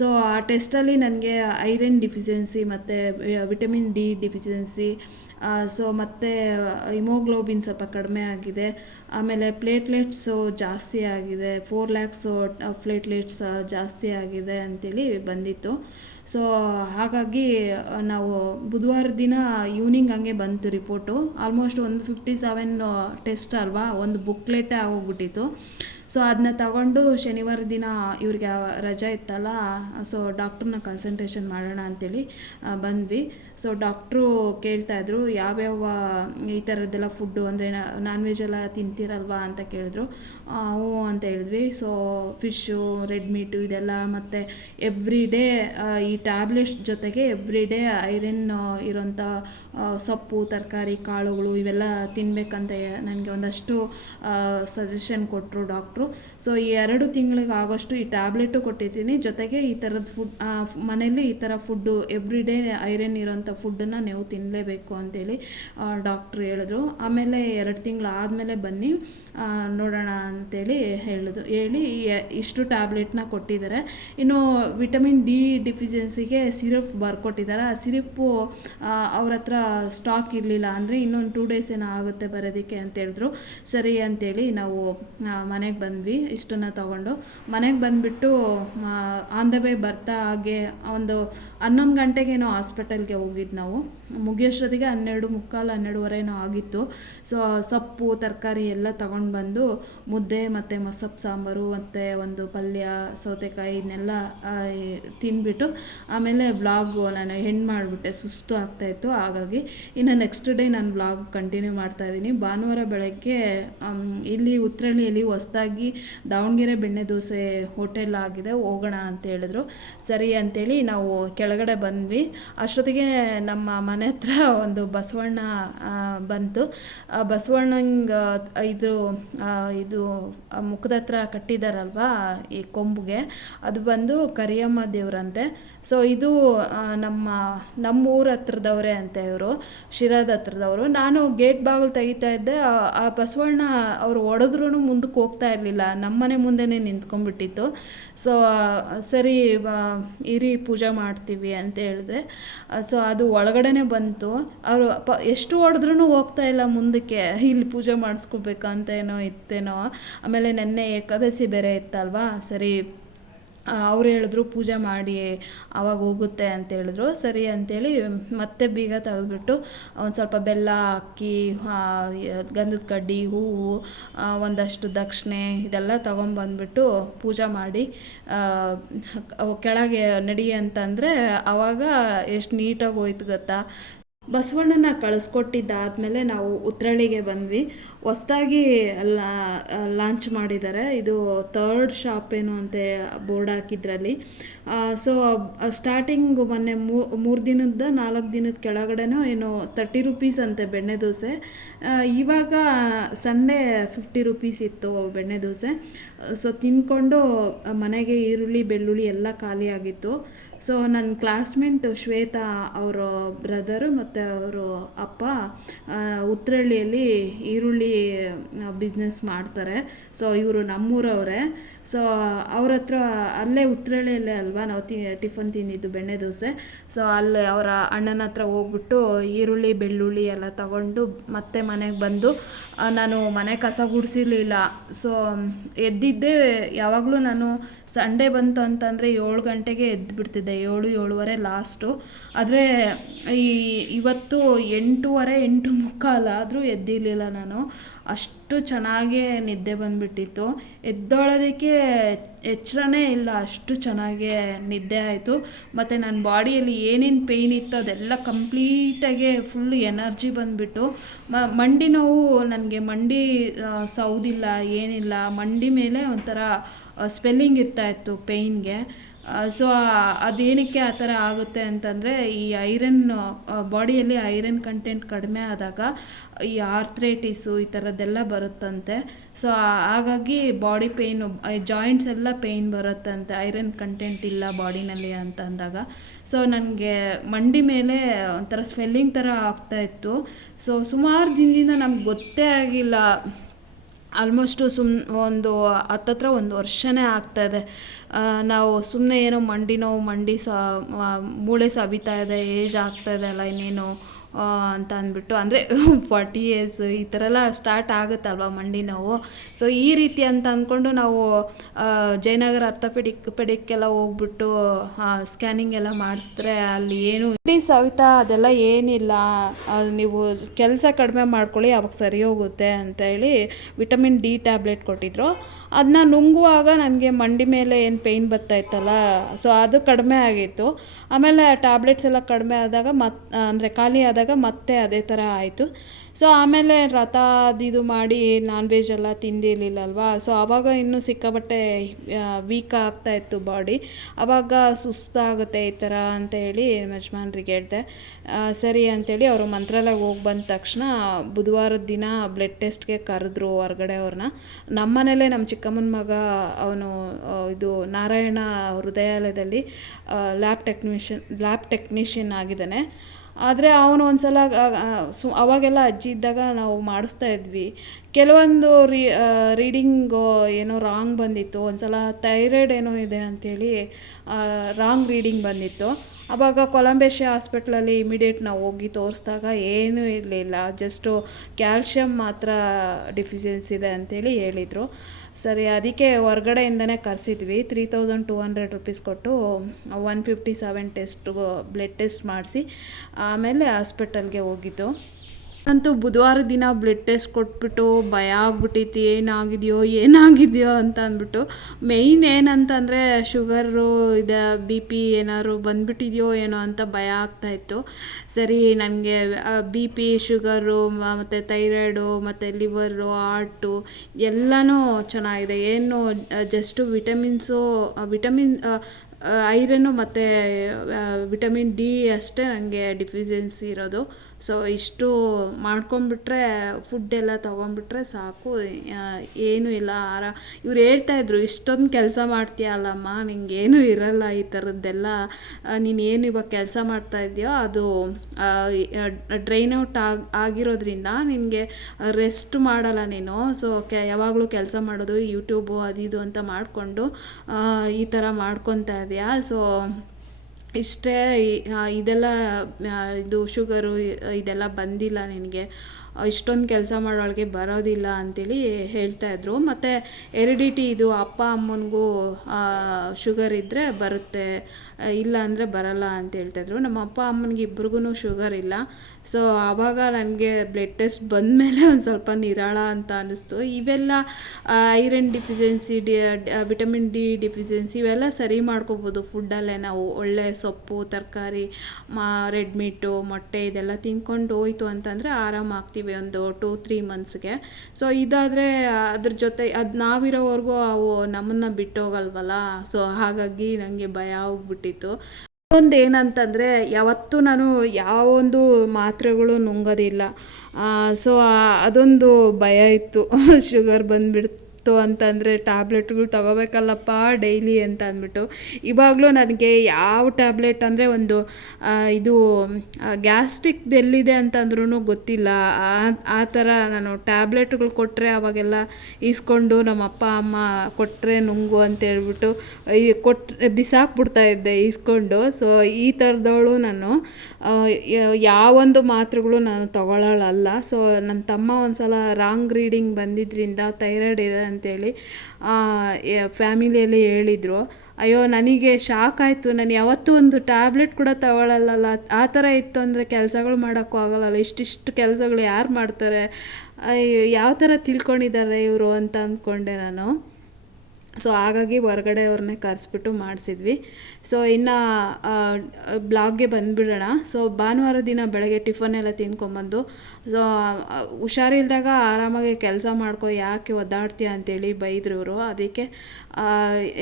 ಸೊ ಆ ಟೆಸ್ಟಲ್ಲಿ ನನಗೆ ಐರನ್ ಡಿಫಿಷಿಯನ್ಸಿ ಮತ್ತು ವಿಟಮಿನ್ ಡಿ ಡಿಫಿಷಿಯನ್ಸಿ ಸೊ ಮತ್ತು ಹಿಮೋಗ್ಲೋಬಿನ್ ಸ್ವಲ್ಪ ಕಡಿಮೆ ಆಗಿದೆ. ಆಮೇಲೆ ಪ್ಲೇಟ್ಲೆಟ್ಸು ಜಾಸ್ತಿ ಆಗಿದೆ. ಫೋರ್ ಲ್ಯಾಕ್ಸು ಪ್ಲೇಟ್ಲೆಟ್ಸ್ ಜಾಸ್ತಿ ಆಗಿದೆ ಅಂತೇಳಿ ಬಂದಿತ್ತು. ಸೊ ಹಾಗಾಗಿ ನಾವು ಬುಧವಾರ ದಿನ ಈವ್ನಿಂಗ್ ಹಂಗೆ ಬಂತು ರಿಪೋರ್ಟು ಆಲ್ಮೋಸ್ಟ್ ಒಂದು ಫಿಫ್ಟಿ ಸೆವೆನ್ ಟೆಸ್ಟ್ ಅಲ್ವಾ? ಒಂದು ಬುಕ್ಲೆಟೇ ಆಗೋಗ್ಬಿಟ್ಟಿತ್ತು. ಸೊ ಅದನ್ನ ತಗೊಂಡು ಶನಿವಾರ ದಿನ ಇವ್ರಿಗೆ ರಜೆ ಇತ್ತಲ್ಲ ಸೊ ಡಾಕ್ಟ್ರನ್ನ ಕನ್ಸಲ್ಟೇಷನ್ ಮಾಡೋಣ ಅಂತೇಳಿ ಬಂದ್ವಿ. ಸೊ ಡಾಕ್ಟ್ರು ಕೇಳ್ತಾಯಿದ್ರು ಯಾವ್ಯಾವ ಈ ಥರದ್ದೆಲ್ಲ ಫುಡ್ಡು ಅಂದರೆ ನಾನ್ ವೆಜ್ ಎಲ್ಲ ತಿಂತೀರಲ್ವಾ ಅಂತ ಕೇಳಿದ್ರು. ಹ್ಞೂ ಅಂತ ಹೇಳಿದ್ವಿ. ಸೊ ಫಿಶ್ಶು ರೆಡ್ ಮೀಟು ಇದೆಲ್ಲ ಮತ್ತು ಎವ್ರಿ ಡೇ ಈ ಟ್ಯಾಬ್ಲೆಟ್ಸ್ ಜೊತೆಗೆ ಎವ್ರಿ ಡೇ ಐರನ್ ಇರೋಂಥ ಸೊಪ್ಪು, ತರಕಾರಿ, ಕಾಳುಗಳು ಇವೆಲ್ಲ ತಿನ್ನಬೇಕಂತ ನನಗೆ ಒಂದಷ್ಟು ಸಜೆಷನ್ ಕೊಟ್ಟರು ಡಾಕ್ಟ್ರು ಸೊ ಈ ಎರಡು ತಿಂಗಳಿಗೆ ಆಗೋಷ್ಟು ಈ ಟ್ಯಾಬ್ಲೆಟು ಕೊಟ್ಟಿದ್ದೀನಿ ಜೊತೆಗೆ ಈ ಥರದ ಫುಡ್ ಮನೇಲಿ ಈ ಥರ ಫುಡ್ಡು ಎವ್ರಿ ಡೇ ಐರನ್ ಇರೋಂಥ ಫುಡ್ಡನ್ನು ನೀವು ತಿನ್ನಲೇಬೇಕು ಅಂತೇಳಿ ಡಾಕ್ಟ್ರು ಹೇಳಿದ್ರು. ಆಮೇಲೆ ಎರಡು ತಿಂಗಳು ಆದಮೇಲೆ ಬನ್ನಿ ನೋಡೋಣ ಅಂತೇಳಿ ಹೇಳಿದ್ರು. ಹೇಳಿ ಇಷ್ಟು ಟ್ಯಾಬ್ಲೆಟ್ನ ಕೊಟ್ಟಿದ್ದಾರೆ ಇನ್ನು ವಿಟಮಿನ್ ಡಿ ಡಿಫಿಷಿಯನ್ಸಿಗೆ ಸಿರಪ್ ಬರ್ಕೊಟ್ಟಿದ್ದಾರೆ ಆ ಸಿರಪ್ಪು ಅವ್ರ ಹತ್ರ ಸ್ಟಾಕ್ ಇರಲಿಲ್ಲ ಅಂದರೆ ಇನ್ನೊಂದು ಟೂ ಡೇಸ್ ಏನೋ ಆಗುತ್ತೆ ಬರೋದಕ್ಕೆ ಅಂತ ಹೇಳಿದ್ರು. ಸರಿ ಅಂತೇಳಿ ನಾವು ಮನೆಗೆ ಬಂದ್ವಿ. ಇಷ್ಟನ್ನು ತಗೊಂಡು ಮನೆಗೆ ಬಂದುಬಿಟ್ಟು ಆನ್ ದ ವೇ ಬರ್ತಾ ಹಾಗೆ ಒಂದು ಹನ್ನೊಂದು ಗಂಟೆಗೇನೋ ಹಾಸ್ಪಿಟಲ್ಗೆ ಹೋಗಿದ್ದು ನಾವು. ಮುಗಿಯೋಷ್ಟೊತ್ತಿಗೆ ಹನ್ನೆರಡು ಮುಕ್ಕಾಲು ಹನ್ನೆರಡುವರೆನೋ ಆಗಿತ್ತು. ಸೊ ಸೊಪ್ಪು, ತರಕಾರಿ ಎಲ್ಲ ತಗೊಂಡು ಬಂದು ಮುದ್ದೆ ಮತ್ತು ಮೊಸಪ್ಪು ಸಾಂಬಾರು ಮತ್ತು ಒಂದು ಪಲ್ಯ, ಸೌತೆಕಾಯಿ ಇದನ್ನೆಲ್ಲ ತಿಂದ್ಬಿಟ್ಟು ಆಮೇಲೆ ಬ್ಲಾಗು ನಾನು ಹೆಣ್ಣು ಮಾಡಿಬಿಟ್ಟೆ. ಸುಸ್ತು ಆಗ್ತಾಯಿತ್ತು ಹಾಗಾಗಿ ಇನ್ನು ನೆಕ್ಸ್ಟ್ ಡೇ ನಾನು ಬ್ಲಾಗ್ ಕಂಟಿನ್ಯೂ ಮಾಡ್ತಾಯಿದ್ದೀನಿ ಭಾನುವಾರ ಬೆಳಗ್ಗೆ ಇಲ್ಲಿ ಉತ್ತರಳ್ಳಿಯಲ್ಲಿ ಹೊಸದಾಗಿ ದಾವಣಗೆರೆ ಬೆಣ್ಣೆ ದೋಸೆ ಹೋಟೆಲ್ ಆಗಿದೆ. ಹೋಗೋಣ ಅಂತ ಹೇಳಿದ್ರು. ಸರಿ ಅಂತೇಳಿ ನಾವು ಕೆಳಗಡೆ ಬಂದ್ವಿ. ಅಷ್ಟೊತ್ತಿಗೆ ನಮ್ಮ ಮನೆ ಹತ್ರ ಒಂದು ಬಸವಣ್ಣ ಬಂತು. ಬಸವಣ್ಣಂಗೆ ಇದು ಇದು ಮುಖದ ಹತ್ರ ಕಟ್ಟಿದಾರಲ್ವಾ, ಈ ಕೊಂಬುಗೆ. ಅದು ಬಂದು ಕರಿಯಮ್ಮ ದೇವ್ರಂತೆ. ಸೊ ಇದು ನಮ್ಮ ನಮ್ಮ ಊರ ಹತ್ರದವರೇ ಅಂತ ಇವರು, ಶಿರಾದ ಹತ್ರದವರು. ನಾನು ಗೇಟ್ ಬಾಗಿಲು ತೆಗಿತಾ ಇದ್ದೆ. ಆ- ಬಸವಣ್ಣ ಅವರು ಒಡೆದ್ರೂ ಮುಂದಕ್ಕೆ ಹೋಗ್ತಾ ಇರಲಿಲ್ಲ. ನಮ್ಮನೆ ಮುಂದೆನೇ ನಿಂತ್ಕೊಂಡ್ಬಿಟ್ಟಿತ್ತು. ಸೊ ಸರಿ ಇರಿ, ಪೂಜೆ ಮಾಡ್ತೀವಿ ಅಂತ ಹೇಳಿದ್ರೆ, ಸೊ, ಅದು ಒಳಗಡೆನೆ ಬಂತು. ಅವರು, ಪ, ಎಷ್ಟು ಹೊಡೆದ್ರೂ ಹೋಗ್ತಾ ಇಲ್ಲ ಮುಂದಕ್ಕೆ. ಇಲ್ಲಿ ಪೂಜೆ ಮಾಡಿಸ್ಕೋಬೇಕಂತೇನೋ ಇತ್ತೇನೋ. ಆಮೇಲೆ ನೆನ್ನೆ ಏಕಾದಶಿ ಬೇರೆ ಇತ್ತಲ್ವಾ? ಸರಿ ಅವ್ರು ಹೇಳಿದ್ರು, ಪೂಜೆ ಮಾಡಿ ಅವಾಗ ಹೋಗುತ್ತೆ ಅಂತ ಹೇಳಿದ್ರು. ಸರಿ ಅಂತೇಳಿ ಮತ್ತೆ ಬೀಗ ತೆಗೆದ್ಬಿಟ್ಟು ಒಂದು ಸ್ವಲ್ಪ ಬೆಲ್ಲ ಅಕ್ಕಿ ಗಂಧದ ಕಡ್ಡಿ, ಹೂವು ಒಂದಷ್ಟು ದಕ್ಷಿಣೆ ಇದೆಲ್ಲ ತೊಗೊಂಬಂದ್ಬಿಟ್ಟು ಪೂಜೆ ಮಾಡಿ ಕೆಳಗೆ ನಡಿ ಅಂತಂದರೆ ಅವಾಗ ಎಷ್ಟು ನೀಟಾಗಿ ಹೋಯ್ತು ಗೊತ್ತಾ? ಬಸವಣ್ಣನ ಕಳಿಸ್ಕೊಟ್ಟಿದ್ದಾದಮೇಲೆ ನಾವು ಉತ್ರಳ್ಳಿಗೆ ಬಂದ್ವಿ. ಹೊಸ್ದಾಗಿ ಲಾಂಚ್ ಮಾಡಿದ್ದಾರೆ. ಇದು ಥರ್ಡ್ ಶಾಪ್ ಏನು ಅಂತ ಬೋರ್ಡ್ ಹಾಕಿದ್ರಲ್ಲಿ. ಸೊ ಸ್ಟಾರ್ಟಿಂಗ್ ಮೊನ್ನೆ ಮೂರು ದಿನದ ನಾಲ್ಕು ದಿನದ ಕೆಳಗಡೆನೂ ಏನು ತರ್ಟಿ ರುಪೀಸ್ ಅಂತೆ ಬೆಣ್ಣೆ ದೋಸೆ. ಇವಾಗ ಸಂಡೇ ಫಿಫ್ಟಿ ರುಪೀಸ್ ಇತ್ತು ಬೆಣ್ಣೆ ದೋಸೆ. ಸೊ ತಿಂದ್ಕೊಂಡು ಮನೆಗೆ ಈರುಳ್ಳಿ, ಬೆಳ್ಳುಳ್ಳಿ ಎಲ್ಲ ಖಾಲಿ ಆಗಿತ್ತು. ಸೊ ನನ್ನ ಕ್ಲಾಸ್ಮೇಟ್ ಶ್ವೇತಾ ಅವರ ಬ್ರದರು ಮತ್ತು ಅವರು ಅಪ್ಪ ಉತ್ರಳ್ಳಿಯಲ್ಲಿ ಈರುಳ್ಳಿ ಬಿಸ್ನೆಸ್ ಮಾಡ್ತಾರೆ. ಸೊ ಇವರು ನಮ್ಮೂರವರೇ. ಸೊ ಅವ್ರ ಹತ್ರ ಅಲ್ಲೇ ಉತ್ರಳ್ಳಿಯಲ್ಲೇ ಅಲ್ವಾ ನಾವು ತಿ, ಟಿಫನ್ ತಿಂದಿದ್ದು ಬೆಣ್ಣೆ ದೋಸೆ. ಸೊ ಅಲ್ಲಿ ಅವರ ಅಣ್ಣನ ಹತ್ರ ಹೋಗ್ಬಿಟ್ಟು ಈರುಳ್ಳಿ, ಬೆಳ್ಳುಳ್ಳಿ ಎಲ್ಲ ತಗೊಂಡು ಮತ್ತೆ ಮನೆಗೆ ಬಂದು ನಾನು ಮನೆ ಕಸ ಗುಡಿಸಿರ್ಲಿಲ್ಲ. ಸೊ ಎದ್ದಿದ್ದೆ ಯಾವಾಗಲೂ ನಾನು ಸಂಡೇ ಬಂತು ಅಂತಂದರೆ ಏಳು ಗಂಟೆಗೆ ಎದ್ದು ಏಳು, ಏಳುವರೆ ಲಾಸ್ಟು ಆದರೆ ಈ ಇವತ್ತು ಎಂಟೂವರೆ, ಎಂಟು ಮುಕ್ಕಾಲು ಆದರೂ ಎದ್ದಿರಲಿಲ್ಲ ನಾನು. ಅಷ್ಟು ಚೆನ್ನಾಗೇ ನಿದ್ದೆ ಬಂದುಬಿಟ್ಟಿತ್ತು. ಎದ್ದೊಳೋದಕ್ಕೆ ಎಚ್ಚರನೇ ಇಲ್ಲ, ಅಷ್ಟು ಚೆನ್ನಾಗೇ ನಿದ್ದೆ ಆಯಿತು. ಮತ್ತು ನನ್ನ ಬಾಡಿಯಲ್ಲಿ ಏನೇನು ಪೇಯ್ನ್ ಇತ್ತು ಅದೆಲ್ಲ ಕಂಪ್ಲೀಟಾಗಿ ಫುಲ್ ಎನರ್ಜಿ ಬಂದುಬಿಟ್ಟು. ಮಂಡಿ ನೋವು ನನಗೆ ಮಂಡಿ ಸೌದಿಲ್ಲ, ಏನಿಲ್ಲ. ಮಂಡಿ ಮೇಲೆ ಒಂಥರ ಸ್ಪೆಲ್ಲಿಂಗ್ ಇರ್ತಾಯಿತ್ತು ಪೇಯ್ನ್ಗೆ ಸೊ ಅದೇನಕ್ಕೆ ಆ ಥರ ಆಗುತ್ತೆ ಅಂತಂದರೆ, ಈ ಐರನ್ ಬಾಡಿಯಲ್ಲಿ ಐರನ್ ಕಂಟೆಂಟ್ ಕಡಿಮೆ ಆದಾಗ, ಈ ಆರ್ಥ್ರೈಟಿಸು ಈ ಥರದ್ದೆಲ್ಲ ಬರುತ್ತಂತೆ. ಸೊ ಹಾಗಾಗಿ ಬಾಡಿ ಪೇಯ್ನು ಜಾಯಿಂಟ್ಸ್ ಎಲ್ಲ ಪೇಯ್ನ್ ಬರುತ್ತಂತೆ, ಐರನ್ ಕಂಟೆಂಟ್ ಇಲ್ಲ ಬಾಡಿನಲ್ಲಿ ಅಂತ ಅಂದಾಗ ಸೊ ನನಗೆ ಮಂಡಿ ಮೇಲೆ ಒಂಥರ ಸ್ವೆಲ್ಲಿಂಗ್ ಥರ ಆಗ್ತಾಯಿತ್ತು ಸೊ ಸುಮಾರು ದಿನದಿಂದ ನಮ್ಗೆ ಗೊತ್ತೇ ಆಗಿಲ್ಲ. ಆಲ್ಮೋಸ್ಟು ಸುಮ್ ಒಂದು ಹತ್ತತ್ರ ಒಂದು ವರ್ಷನೇ ಆಗ್ತಾ ಇದೆ ನಾವು ಸುಮ್ಮನೆ ಏನೋ ಮಂಡಿ ನೋವು, ಮಂಡಿ ಸ ಮೂಳೆ ಸವಿತಾ ಇದೆ ಏಜ್ ಆಗ್ತಾಯಿದೆ ಅಲ್ಲ ಇನ್ನೇನು ಅಂತ ಅಂದ್ಬಿಟ್ಟು. ಅಂದರೆ ಫಾರ್ಟಿ ಇಯರ್ಸ್ ಈ ಥರ ಎಲ್ಲ ಸ್ಟಾರ್ಟ್ ಆಗುತ್ತಲ್ವ ಮಂಡಿ ನೋವು? ಸೊ ಈ ರೀತಿ ಅಂತ ಅಂದ್ಕೊಂಡು ನಾವು ಜಯನಗರ ಅರ್ಥಪೆಡಿಕ್ ಪೆಡಿಕ್ಕೆಲ್ಲ ಹೋಗ್ಬಿಟ್ಟು ಸ್ಕ್ಯಾನಿಂಗ್ ಎಲ್ಲ ಮಾಡಿಸಿದ್ರೆ ಅಲ್ಲಿ ಏನು ಮಂಡಿ ಸವಿತಾ ಅದೆಲ್ಲ ಏನಿಲ್ಲ. ನೀವು ಕೆಲಸ ಕಡಿಮೆ ಮಾಡ್ಕೊಳ್ಳಿ, ಅವಾಗ ಸರಿ ಹೋಗುತ್ತೆ ಅಂತ ಹೇಳಿ ವಿಟಮಿನ್ ಡಿ ಟ್ಯಾಬ್ಲೆಟ್ ಕೊಟ್ಟಿದ್ರು. ಅದನ್ನ ನುಂಗುವಾಗ ನನಗೆ ಮಂಡಿ ಮೇಲೆ ಏನು ಪೇಯ್ನ್ ಬರ್ತಾ ಇತ್ತಲ್ಲ ಸೊ ಅದು ಕಡಿಮೆ ಆಗಿತ್ತು. ಆಮೇಲೆ ಟ್ಯಾಬ್ಲೆಟ್ಸ್ ಎಲ್ಲ ಕಡಿಮೆ ಆದಾಗ ಮತ್, ಅಂದರೆ ಖಾಲಿ ಆದಾಗ ಮತ್ತೆ ಅದೇ ಥರ ಆಯಿತು. ಸೊ ಆಮೇಲೆ ರಥ ಅದು ಮಾಡಿ ನಾನ್ ವೆಜ್ ಎಲ್ಲ ತಿಂದಿರಲಿಲ್ಲ ಅಲ್ವಾ ಸೊ ಆವಾಗ ಇನ್ನೂ ಸಿಕ್ಕಾಬಟ್ಟೆ ವೀಕ್ ಆಗ್ತಾ ಇತ್ತು ಬಾಡಿ ಆವಾಗ ಸುಸ್ತಾಗುತ್ತೆ ಈ ಥರ ಅಂತ ಹೇಳಿ ನಮ್ಮ ಯಜಮಾನ್ರಿಗೆ ಹೇಳಿದೆ. ಸರಿ ಅಂತೇಳಿ ಅವರು ಮಂತ್ರಾಲಯಕ್ಕೆ ಹೋಗಿ ಬಂದ ತಕ್ಷಣ ಬುಧವಾರದ ದಿನ ಬ್ಲಡ್ ಟೆಸ್ಟ್ಗೆ ಕರೆದ್ರು ಹೊರಗಡೆ ಅವ್ರನ್ನ. ನಮ್ಮ ಮನೇಲೇ ನಮ್ಮ ಚಿಕ್ಕಮ್ಮನ ಮಗ, ಅವನು ಇದು ನಾರಾಯಣ ಹೃದಯಾಲಯದಲ್ಲಿ ಲ್ಯಾಬ್ ಟೆಕ್ನಿಷಿಯನ್ ಲ್ಯಾಬ್ ಟೆಕ್ನಿಷಿಯನ್ ಆಗಿದ್ದಾನೆ. ಆದರೆ ಅವನು ಒಂದು ಸಲ ಸು, ಅವಾಗೆಲ್ಲ ಅಜ್ಜಿ ಇದ್ದಾಗ ನಾವು ಮಾಡಿಸ್ತಾ ಇದ್ವಿ. ಕೆಲವೊಂದು ರೀ ರೀಡಿಂಗು ಏನೋ ರಾಂಗ್ ಬಂದಿತ್ತು. ಒಂದು ಸಲ ಥೈರಾಯ್ಡ್ ಏನೋ ಇದೆ ಅಂಥೇಳಿ ರಾಂಗ್ ರೀಡಿಂಗ್ ಬಂದಿತ್ತು. ಆವಾಗ ಕೊಲಂಬೇಶಿ ಹಾಸ್ಪಿಟ್ಲಲ್ಲಿ ಇಮಿಡಿಯೇಟ್ ನಾವು ಹೋಗಿ ತೋರಿಸಿದಾಗ ಏನೂ ಇರಲಿಲ್ಲ. ಜಸ್ಟು ಕ್ಯಾಲ್ಶಿಯಮ್ ಮಾತ್ರ ಡಿಫಿಷಿಯನ್ಸಿ ಇದೆ ಅಂಥೇಳಿ ಹೇಳಿದರು. ಸರಿ, ಅದಕ್ಕೆ ಹೊರ್ಗಡೆಯಿಂದನೇ ಕರೆಸಿದ್ವಿ. Three thousand two hundred rupees ಕೊಟ್ಟು ಒನ್ ಫಿಫ್ಟಿ ಸೆವೆನ್ ಟೆಸ್ಟ್ಗೂ ಬ್ಲಡ್ ಟೆಸ್ಟ್ ಮಾಡಿಸಿ, ಆಮೇಲೆ ಹಾಸ್ಪಿಟಲ್ಗೆ ಹೋಗಿದ್ದು. ಅಂತೂ ಬುಧವಾರ ದಿನ ಬ್ಲಡ್ ಟೆಸ್ಟ್ ಕೊಟ್ಬಿಟ್ಟು ಭಯ ಆಗ್ಬಿಟ್ಟೈತಿ ಏನಾಗಿದೆಯೋ ಏನಾಗಿದೆಯೋ ಅಂತ ಅಂದ್ಬಿಟ್ಟು ಮೇಯ್ನ್ ಏನಂತಂದರೆ ಶುಗರು, ಇದೆ ಬಿ ಪಿ ಏನಾದ್ರು ಬಂದ್ಬಿಟ್ಟಿದೆಯೋ ಏನೋ ಅಂತ ಭಯ ಆಗ್ತಾಯಿತ್ತು ಸರಿ, ನನಗೆ ಬಿ ಪಿ ಶುಗರು ಮತ್ತು ಥೈರಾಯ್ಡು ಮತ್ತು ಲಿವರು ಹಾರ್ಟು ಎಲ್ಲನೂ ಚೆನ್ನಾಗಿದೆ. ಏನು ಜಸ್ಟು ವಿಟಮಿನ್ಸು ವಿಟಮಿನ್ ಐರನ್ನು ಮತ್ತು ವಿಟಮಿನ್ ಡಿ ಅಷ್ಟೇ ನನಗೆ ಡಿಫಿಷಿಯನ್ಸಿ ಇರೋದು. ಸೊ ಇಷ್ಟು ಮಾಡ್ಕೊಂಬಿಟ್ರೆ ಫುಡ್ಡೆಲ್ಲ ತೊಗೊಂಬಿಟ್ರೆ ಸಾಕು. ಏನೂ ಇಲ್ಲ, ಆರ, ಇವ್ರು ಹೇಳ್ತಾಯಿದ್ರು ಇಷ್ಟೊಂದು ಕೆಲಸ ಮಾಡ್ತೀಯ ಅಲ್ಲಮ್ಮ? ನಿಂಗೇನೂ ಇರಲ್ಲ ಈ ಥರದ್ದೆಲ್ಲ ನೀನು ಏನು ಇವಾಗ ಕೆಲಸ ಮಾಡ್ತಾ ಇದೆಯೋ, ಅದು ಡ್ರೈನ್ ಔಟ್ ಆಗಿ, ಆಗಿರೋದ್ರಿಂದ ನಿನಗೆ ರೆಸ್ಟ್ ಮಾಡಲ್ಲ ನೀನು. ಸೊ ಕೆ, ಯಾವಾಗಲೂ ಕೆಲಸ ಮಾಡೋದು ಯೂಟ್ಯೂಬು ಅದು ಇದು ಅಂತ ಮಾಡಿಕೊಂಡು ಈ ಥರ ಮಾಡ್ಕೊತಾ ಇದೆಯಾ? ಸೊ ಇಷ್ಟೇ ಇದೆಲ್ಲ ಇದು ಶುಗರು ಇದೆಲ್ಲ ಬಂದಿಲ್ಲ ನಿನಗೆ. ಇಷ್ಟೊಂದು ಕೆಲಸ ಮಾಡೋಳಿಗೆ ಬರೋದಿಲ್ಲ ಅಂತೇಳಿ ಹೇಳ್ತಾಯಿದ್ರು ಮತ್ತು ಎರಿಡಿಟಿ ಇದು ಅಪ್ಪ ಅಮ್ಮನಿಗೂ ಶುಗರ್ ಇದ್ದರೆ ಬರುತ್ತೆ, ಇಲ್ಲ ಅಂದರೆ ಬರಲ್ಲ ಅಂತ ಹೇಳ್ತಾಯಿದ್ರು ನಮ್ಮ ಅಪ್ಪ ಅಮ್ಮನಿಗೆ ಇಬ್ರಿಗೂ ಶುಗರ್ ಇಲ್ಲ. ಸೊ ಆವಾಗ ನನಗೆ ಬ್ಲಡ್ ಟೆಸ್ಟ್ ಬಂದಮೇಲೆ ಒಂದು ಸ್ವಲ್ಪ ನಿರಾಳ ಅಂತ ಅನ್ನಿಸ್ತು ಇವೆಲ್ಲ iron deficiency D vitamin D deficiency ಇವೆಲ್ಲ ಸರಿ ಮಾಡ್ಕೋಬೋದು. ಫುಡ್ಡಲ್ಲೇ ನಾವು ಒಳ್ಳೆ ಸೊಪ್ಪು, ತರಕಾರಿ, ಮಾ ರೆಡ್ ಮೀಟು ಮೊಟ್ಟೆ ಇದೆಲ್ಲ ತಿನ್ಕೊಂಡು ಹೋಯ್ತು ಅಂತಂದರೆ ಆರಾಮಾಗ್ತೀವಿ. ಒಂದು ಟೂ ತ್ರೀ ಮಂತ್ಸ್ಗೆ ಸೊ ಇದಾದರೆ ಅದ್ರ ಜೊತೆ ಅದು ನಾವಿರೋವರೆಗೂ ಅವು ನಮ್ಮನ್ನು ಬಿಟ್ಟೋಗಲ್ವಲ್ಲ? ಸೊ ಹಾಗಾಗಿ ನನಗೆ ಭಯ ಹೋಗ್ಬಿಟ್ಟಿತ್ತು ಒಂದು ಏನಂತಂದರೆ, ಯಾವತ್ತೂ ನಾನು ಯಾವೊಂದು ಮಾತ್ರೆಗಳು ನುಂಗೋದಿಲ್ಲ. ಸೊ ಅದೊಂದು ಭಯ ಇತ್ತು. ಶುಗರ್ ಬಂದುಬಿಡ್ತು. ಅಂತಂದರೆ ಟ್ಯಾಬ್ಲೆಟ್ಗಳು ತೊಗೋಬೇಕಲ್ಲಪ್ಪ ಡೈಲಿ ಅಂತ ಅಂದ್ಬಿಟ್ಟು. ಇವಾಗಲೂ ನನಗೆ ಯಾವ ಟ್ಯಾಬ್ಲೆಟ್ ಅಂದರೆ ಒಂದು ಇದು ಗ್ಯಾಸ್ಟ್ರಿಕ್ದು ಎಲ್ಲಿದೆ ಅಂತಂದ್ರೂ ಗೊತ್ತಿಲ್ಲ. ಆ ಥರ ನಾನು ಟ್ಯಾಬ್ಲೆಟ್ಗಳು ಕೊಟ್ಟರೆ ಅವಾಗೆಲ್ಲ ಈಸ್ಕೊಂಡು ನಮ್ಮ ಅಪ್ಪ, ಅಮ್ಮ ಕೊಟ್ಟರೆ ನುಂಗು ಅಂತೇಳ್ಬಿಟ್ಟು ಈ ಕೊಟ್ಟರೆ ಬಿಸಾಕ್ಬಿಡ್ತಾ ಇದ್ದೆ ಈಸ್ಕೊಂಡು. ಸೊ ಈ ಥರದವಳು ನಾನು ಯಾವೊಂದು ಮಾತ್ರೆಗಳು ನಾನು ತಗೊಳ್ಳೋಳಲ್ಲ ಸೊ ನನ್ನ ತಮ್ಮ ಒಂದು ಸಲ ರಾಂಗ್ ರೀಡಿಂಗ್ ಬಂದಿದ್ದರಿಂದ ಥೈರಾಯ್ಡ್ ಇದೆ ಅಂತೇಳಿ ಫ್ಯಾಮಿಲಿಯಲ್ಲಿ ಹೇಳಿದರು, ಅಯ್ಯೋ, ನನಗೆ ಶಾಕ್ ಆಯಿತು. ನಾನು ಯಾವತ್ತೂ ಒಂದು ಟ್ಯಾಬ್ಲೆಟ್ ಕೂಡ ತಗೊಳ್ಳಲ್ಲ ಆ ಥರ ಇತ್ತು ಅಂದರೆ ಕೆಲಸಗಳು ಮಾಡೋಕ್ಕೂ ಆಗೋಲ್ಲಲ್ಲ. ಇಷ್ಟಿಷ್ಟು ಕೆಲಸಗಳು ಯಾರು ಮಾಡ್ತಾರೆ? ಯಾವ ಥರ ತಿಳ್ಕೊಂಡಿದ್ದಾರೆ ಇವರು ಅಂತ ಅಂದ್ಕೊಂಡೆ ನಾನು. ಸೊ, ಹಾಗಾಗಿ ಹೊರಗಡೆ ಅವ್ರನ್ನೇ ಕರೆಸ್ಬಿಟ್ಟು ಮಾಡಿಸಿದ್ವಿ. ಸೊ, ಇನ್ನು ಬ್ಲಾಗ್ಗೆ ಬಂದುಬಿಡೋಣ. ಸೊ, ಭಾನುವಾರ ದಿನ ಬೆಳಗ್ಗೆ ಟಿಫನ್ ಎಲ್ಲ ತಿನ್ಕೊಂಬಂದು ಸೊ ಹುಷಾರಿಲ್ದಾಗ ಆರಾಮಾಗಿ ಕೆಲಸ ಮಾಡ್ಕೊ, ಯಾಕೆ ಒದ್ದಾಡ್ತೀಯ ಅಂತೇಳಿ ಬೈದರು ಇವರು. ಅದಕ್ಕೆ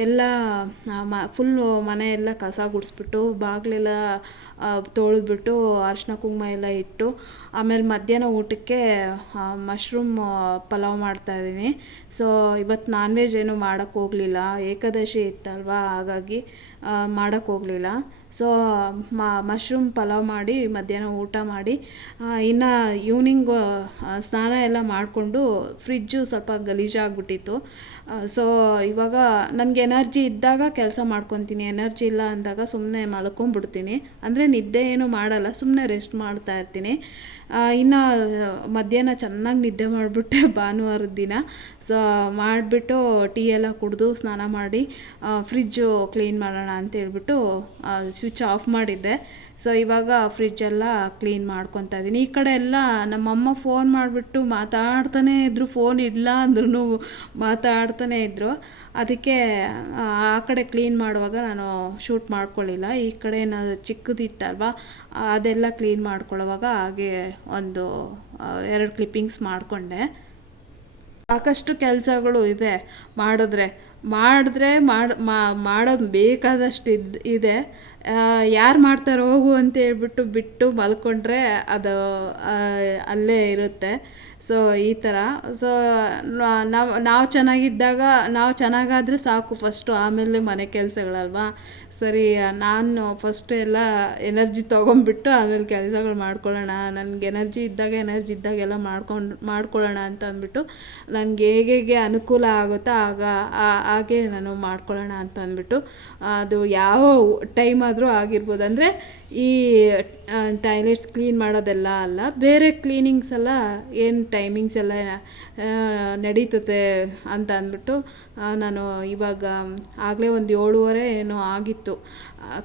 ಎಲ್ಲ ಮ ಫುಲ್ಲು ಮನೆ ಎಲ್ಲ ಕಸ ಗುಡಿಸ್ಬಿಟ್ಟು, ಬಾಗಿಲೆಲ್ಲ ತೊಳೆದ್ಬಿಟ್ಟು, ಅರಿಶಿನ ಕುಂಕುಮ ಎಲ್ಲ ಇಟ್ಟು, ಆಮೇಲೆ ಮಧ್ಯಾಹ್ನ ಊಟಕ್ಕೆ ಮಶ್ರೂಮ್ ಪಲಾವ್ ಮಾಡ್ತಾಯಿದ್ದೀನಿ ಸೊ ಇವತ್ತು ನಾನ್ ವೆಜ್ ಏನು ಮಾಡೋಕ್ಕೆ ಹೋಗಲಿಲ್ಲ. ಏಕಾದಶಿ ಇತ್ತಲ್ವ? ಹಾಗಾಗಿ ಮಾಡೋಕ್ಕೆ ಹೋಗಲಿಲ್ಲ. ಸೊ ಮಶ್ರೂಮ್ ಪಲಾವ್ ಮಾಡಿ, ಮಧ್ಯಾಹ್ನ ಊಟ ಮಾಡಿ ಇನ್ನು ಈವ್ನಿಂಗು ಸ್ನಾನ ಎಲ್ಲ ಮಾಡಿಕೊಂಡು ಫ್ರಿಜ್ಜು ಸ್ವಲ್ಪ ಗಲೀಜಾಗ್ಬಿಟ್ಟಿತ್ತು ಸೊ ಇವಾಗ ನನಗೆ ಎನರ್ಜಿ ಇದ್ದಾಗ ಕೆಲಸ ಮಾಡ್ಕೊತೀನಿ. ಎನರ್ಜಿ ಇಲ್ಲ ಅಂದಾಗ ಸುಮ್ಮನೆ ಮಲ್ಕೊಂಬಿಡ್ತೀನಿ. ಅಂದರೆ ನಿದ್ದೆ ಏನು ಮಾಡಲ್ಲ ಸುಮ್ಮನೆ ರೆಸ್ಟ್ ಮಾಡ್ತಾ ಇರ್ತೀನಿ. ಇನ್ನು, ಮಧ್ಯಾಹ್ನ ಚೆನ್ನಾಗಿ ನಿದ್ದೆ ಮಾಡಿಬಿಟ್ಟೆ ಭಾನುವಾರದ ದಿನ. ಸೊ ಮಾಡಿಬಿಟ್ಟು ಟೀ ಎಲ್ಲ ಕುಡಿದು ಸ್ನಾನ ಮಾಡಿ ಫ್ರಿಜ್ಜು ಕ್ಲೀನ್ ಮಾಡೋಣ ಅಂತೇಳ್ಬಿಟ್ಟು ಸ್ವಿಚ್ ಆಫ್ ಮಾಡಿದ್ದೆ. ಸೊ ಇವಾಗ ಫ್ರಿಜ್ಜೆಲ್ಲ ಕ್ಲೀನ್ ಮಾಡ್ಕೊತಾ ಇದ್ದೀನಿ. ಈ ಕಡೆ ಎಲ್ಲ ನಮ್ಮಮ್ಮ ಫೋನ್ ಮಾಡಿಬಿಟ್ಟು ಮಾತಾಡ್ತಾನೇ ಇದ್ದರು ಫೋನ್ ಇಲ್ಲ ಅಂದ್ರೂ ಮಾತಾಡ್ತಾನೇ ಇದ್ದರು ಅದಕ್ಕೆ, ಆ ಕಡೆ ಕ್ಲೀನ್ ಮಾಡುವಾಗ ನಾನು ಶೂಟ್ ಮಾಡ್ಕೊಳ್ಳಿಲ್ಲ. ಈ ಕಡೆ ಏನಾದ್ರು ಚಿಕ್ಕದಿತ್ತಲ್ವ, ಅದೆಲ್ಲ ಕ್ಲೀನ್ ಮಾಡ್ಕೊಳ್ಳೋವಾಗ ಹಾಗೆ ಒಂದು ಎರಡು ಕ್ಲಿಪ್ಪಿಂಗ್ಸ್ ಮಾಡಿಕೊಂಡೆ. ಸಾಕಷ್ಟು ಕೆಲಸಗಳು ಇದೆ ಮಾಡಿದ್ರೆ. ಮಾಡಿದ್ರೆ ಮಾಡಿ ಮಾಡೋದು ಬೇಕಾದಷ್ಟು ಇದೆ. ಯಾರು ಮಾಡ್ತಾರೆ ಹೋಗು ಅಂತ ಹೇಳ್ಬಿಟ್ಟು ಬಿಟ್ಟು ಮಲ್ಕೊಂಡ್ರೆ ಅದು ಅಲ್ಲೇ ಇರುತ್ತೆ. ಸೊ ಈ ಥರ ಸೊ ನಾವು ನಾವು ಚೆನ್ನಾಗಿದ್ದಾಗ, ನಾವು ಚೆನ್ನಾಗಾದರೆ ಸಾಕು ಫಸ್ಟು ಆಮೇಲೆ ಮನೆ ಕೆಲಸಗಳಲ್ವಾ? ಸರಿ, ನಾನು ಫಸ್ಟು ಎಲ್ಲ ಎನರ್ಜಿ ತೊಗೊಂಬಿಟ್ಟು ಆಮೇಲೆ ಕೆಲಸಗಳು ಮಾಡ್ಕೊಳ್ಳೋಣ. ನನಗೆ ಎನರ್ಜಿ ಇದ್ದಾಗ ಎನರ್ಜಿ ಇದ್ದಾಗೆಲ್ಲ ಮಾಡ್ಕೊಂಡು, ಮಾಡ್ಕೊಳ್ಳೋಣ ಅಂತ ಅಂದ್ಬಿಟ್ಟು ನನಗೆ ಹೇಗೆ ಅನುಕೂಲ ಆಗುತ್ತೋ ಆಗ ಹಾಗೆ ನಾನು ಮಾಡ್ಕೊಳ್ಳೋಣ ಅಂತ ಅಂದ್ಬಿಟ್ಟು, ಅದು ಯಾವ ಟೈಮ್ ಆದರೂ ಆಗಿರ್ಬೋದು. ಅಂದರೆ ಈ ಟಾಯ್ಲೆಟ್ಸ್ ಕ್ಲೀನ್ ಮಾಡೋದೆಲ್ಲ ಅಲ್ಲ, ಬೇರೆ ಕ್ಲೀನಿಂಗ್ಸ್ ಎಲ್ಲ ಏನು ಟೈಮಿಂಗ್ಸ್ ಎಲ್ಲ ನಡೀತತೆ ಅಂತ ಅಂದ್ಬಿಟ್ಟು ನಾನು ಇವಾಗ ಆಗಲೇ ಒಂದು ಏಳುವರೆ ಏನೋ ಆಗಿತ್ತು.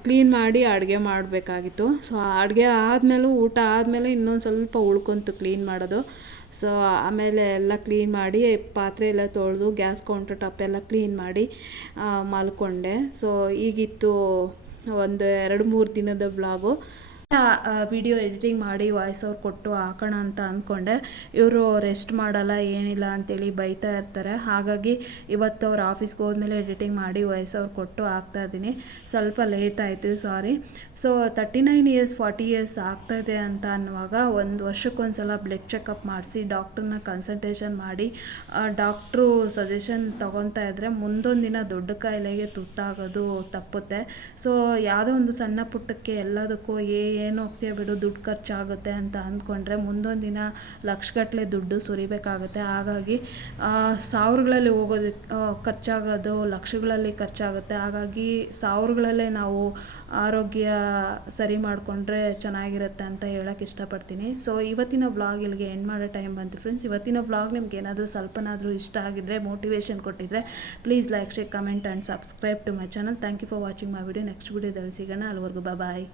ಕ್ಲೀನ್ ಮಾಡಿ ಅಡುಗೆ ಮಾಡಬೇಕಾಗಿತ್ತು. ಸೊ ಅಡುಗೆ ಆದಮೇಲೂ, ಊಟ ಆದಮೇಲೆ ಇನ್ನೊಂದು ಸ್ವಲ್ಪ ಉಳ್ಕೊಂತು ಕ್ಲೀನ್ ಮಾಡೋದು. ಸೊ ಆಮೇಲೆ ಎಲ್ಲ ಕ್ಲೀನ್ ಮಾಡಿ, ಪಾತ್ರೆ ಎಲ್ಲ ತೊಳೆದು, ಗ್ಯಾಸ್ ಕೌಂಟರ್ ಟಾಪ್ ಎಲ್ಲ ಕ್ಲೀನ್ ಮಾಡಿ ಮಲ್ಕೊಂಡೆ. ಸೊ ಈಗಿತ್ತು ಒಂದು ಎರಡು ಮೂರು ದಿನದ ಬ್ಲಾಗು ವಿಡಿಯೋ ಎಡಿಟಿಂಗ್ ಮಾಡಿ ವಾಯ್ಸ್ ಅವ್ರು ಕೊಟ್ಟು ಹಾಕೋಣ ಅಂತ ಅಂದ್ಕೊಂಡೆ ಇವರು ರೆಸ್ಟ್ ಮಾಡಲ್ಲ, ಏನಿಲ್ಲ ಅಂತೇಳಿ ಬೈತಾ ಇರ್ತಾರೆ. ಹಾಗಾಗಿ ಇವತ್ತು ಅವ್ರ ಆಫೀಸ್ಗೆ ಹೋದ್ಮೇಲೆ ಎಡಿಟಿಂಗ್ ಮಾಡಿ ವಾಯ್ಸ್ ಅವ್ರು ಕೊಟ್ಟು ಹಾಕ್ತಾ ಇದ್ದೀನಿ. ಸ್ವಲ್ಪ ಲೇಟ್ ಆಯಿತು sorry so thirty nine years forty years ಆಗ್ತಾ ಇದೆ ಅಂತ ಅನ್ನುವಾಗ ಒಂದು ವರ್ಷಕ್ಕೊಂದ್ಸಲ ಬ್ಲಡ್ ಚೆಕಪ್ ಮಾಡಿಸಿ ಡಾಕ್ಟ್ರನ್ನ ಕನ್ಸಲ್ಟೇಷನ್ ಮಾಡಿ ಡಾಕ್ಟ್ರು ಸಜೆಷನ್ ತೊಗೊತಾ ಇದ್ದರೆ ಮುಂದೊಂದು ದಿನ ದೊಡ್ಡ ಕಾಯಿಲೆಗೆ ತುತ್ತಾಗೋದು ತಪ್ಪುತ್ತೆ. ಸೊ ಯಾವುದೋ ಒಂದು ಸಣ್ಣ ಪುಟ್ಟಕ್ಕೆ ಎಲ್ಲದಕ್ಕೂ ಏ ಏನು ಹೋಗ್ತೀಯ ಬಿಡು, ದುಡ್ಡು ಖರ್ಚಾಗುತ್ತೆ ಅಂತ ಅಂದ್ಕೊಂಡ್ರೆ ಮುಂದೊಂದು ದಿನ ಲಕ್ಷಗಟ್ಟಲೆ ದುಡ್ಡು ಸುರಿಬೇಕಾಗುತ್ತೆ. ಹಾಗಾಗಿ ಸಾವಿರಗಳಲ್ಲಿ ಹೋಗೋದಕ್ಕೆ ಖರ್ಚಾಗೋದು ಲಕ್ಷಗಳಲ್ಲಿ ಖರ್ಚಾಗುತ್ತೆ. ಹಾಗಾಗಿ, ಸಾವಿರಗಳಲ್ಲೇ ನಾವು ಆರೋಗ್ಯ ಸರಿ ಮಾಡಿಕೊಂಡ್ರೆ ಚೆನ್ನಾಗಿರುತ್ತೆ ಅಂತ ಹೇಳೋಕ್ಕೆ ಇಷ್ಟಪಡ್ತೀನಿ. ಸೊ ಇವತ್ತಿನ ವ್ಲಾಗ್ ಇಲ್ಲಿಗೆ ಎಂಡ್ ಮಾಡೋ ಟೈಮ್ ಬಂತು ಫ್ರೆಂಡ್ಸ್ ಇವತ್ತಿನ ವ್ಲಾಗ್ ನಿಮ್ಗೆ ಏನಾದರೂ ಸ್ವಲ್ಪನಾದರೂ ಇಷ್ಟ ಆಗಿದ್ದರೆ ಮೋಟಿವೇಶನ್ ಕೊಟ್ಟಿದ್ದರೆ please like share comment and subscribe to my channel thank you for watching my video next ವಿಡಿಯೋದಲ್ಲಿ ಸಿಗೋಣ. ಅಲ್ಲಿವರೆಗೂ ಬಾಯ್